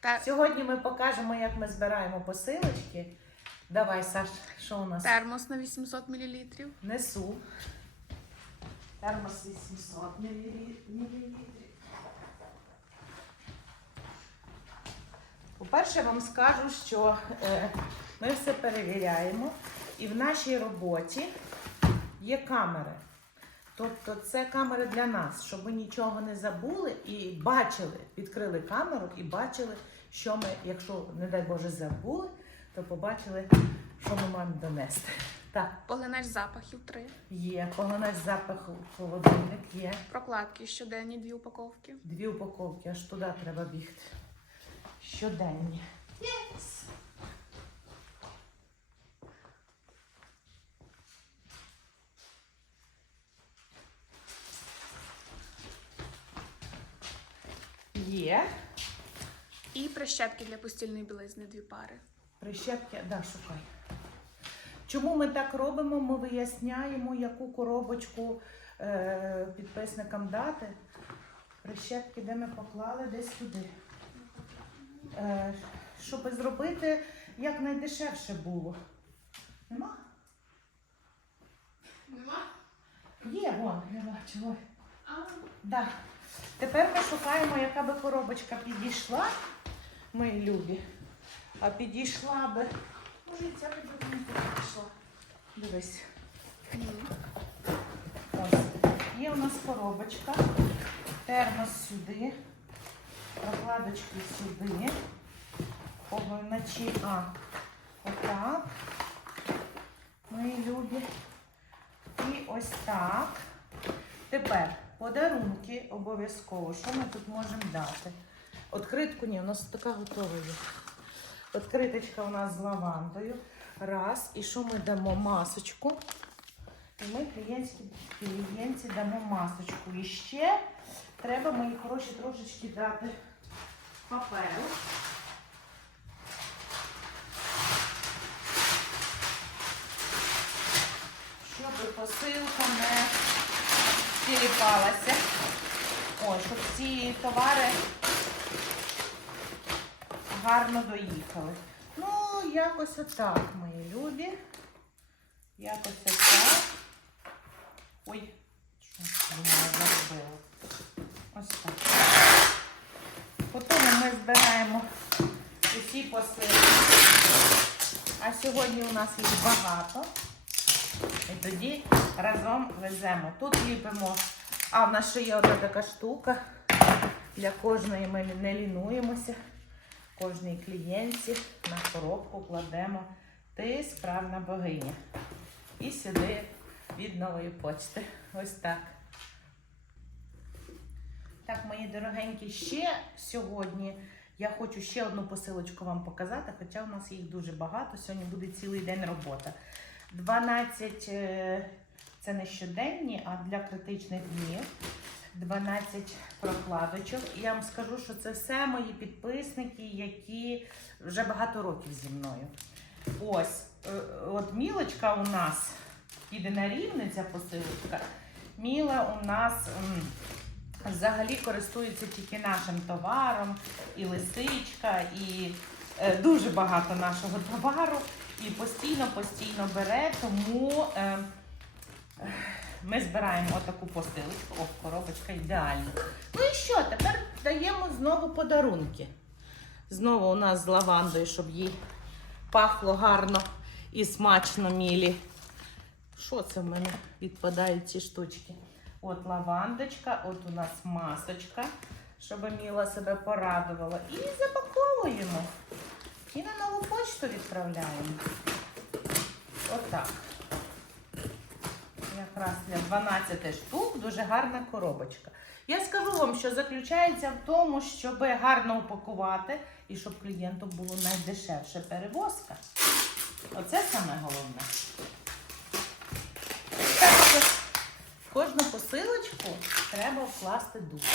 Та- Сьогодні ми покажемо, як ми збираємо посилочки. Давай, Саш, що у нас? Термос на 800 мл. Несу. Термос 800 мл. По-перше, вам скажу, що е, ми все перевіряємо, і в нашій роботі є камери. Тобто це камери для нас, щоб ми нічого не забули і бачили, відкрили камеру і бачили, що ми, якщо, не дай Боже, забули, то побачили, що ми маємо донести. Так, Поглинач запахів 3. є поглинач запаху, холодильник є. Прокладки щоденні дві упаковки. Дві упаковки, аж туди треба бігти. Щоденні. Є. І прищепки для постільної білизни дві пари. Прищепки, да, шукай. Чому ми так робимо? Ми виясняємо, яку коробочку е, підписникам дати. Прищепки, де ми поклали, десь туди. Е, щоб зробити як найдешевше було. Нема? Нема? Є, вон, я бачу. Да. Тепер ми шукаємо, яка би коробочка підійшла, мої любі. А підійшла би. Може, ця би не підійшла. Дивись. Ось. Є у нас коробочка. Термос сюди. Прокладочки сюди. Поглиначі. А. Отак. Мої любі. І ось так. Тепер подарунки обов'язково. Що ми тут можемо дати? Откритку ні, у нас така готова є. Откриточка у нас з лавандою. Раз. І що ми дамо? Масочку. І ми клієнтські, клієнтці дамо масочку. І ще треба мої хороші трошечки дати паперу. Щоб посилка не тіліпалася. Ой, щоб ці товари гарно доїхали. Ну, якось отак, мої любі. Якось отак. Ой, що думала, забила. Ось так. Потім ми збираємо усі посилки. А сьогодні у нас їх багато. І тоді разом веземо. Тут ліпимо. А в нас ще є одна така штука. Для кожної ми не лінуємося. Кожній клієнтці на коробку кладемо ти справна богиня. І сюди від нової почти. Ось так. Так, мої дорогенькі, ще сьогодні я хочу ще одну посилочку вам показати, хоча у нас їх дуже багато. Сьогодні буде цілий день робота. 12 е, це не щоденні, а для критичних днів. 12 прокладочок. І я вам скажу, що це все мої підписники, які вже багато років зі мною. Ось, е, от мілочка у нас піде на рівне ця посилочка. Міла у нас взагалі користується тільки нашим товаром, і лисичка, і е, дуже багато нашого товару. І постійно-постійно бере, тому е, ми збираємо отаку посилочку. О, коробочка ідеальна. Ну і що? Тепер даємо знову подарунки. Знову у нас з лавандою, щоб їй пахло гарно і смачно мілі. Що це в мене відпадають ці штучки? От лавандочка, от у нас масочка, щоб Міла себе порадувала. І запаковуємо. І на нову почту відправляємо. Отак. Якраз для 12 штук дуже гарна коробочка. Я скажу вам, що заключається в тому, щоб гарно упакувати і щоб клієнту було найдешевше перевозка. Оце саме головне. Так що в кожну посилочку треба вкласти душу.